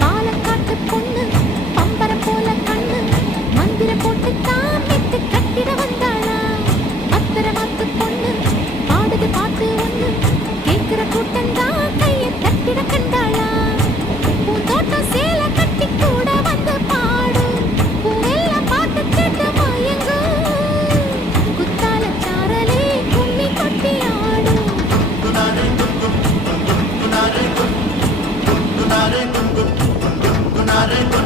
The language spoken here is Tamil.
பாலக்காட்டு பொண்ணு பம்பரம் போல கண்ணு மந்திர போட்டு தாமிட்டு கட்டிட வந்தாளா அத்தரமாத்து பொண்ணு பாடுது பாட்டு ஒண்ணு கேட்கிற கூட்டம் தான் கையை தட்டிட கண்டாளா பூந்தோட்டம் சேல கட்டி கூட வந்து பாடும் பூவெல்லாம் பாட்டு கேட்டு மயங்கும் குத்தால சாரலே கும்மி கொட்டி ஆடும் Kunare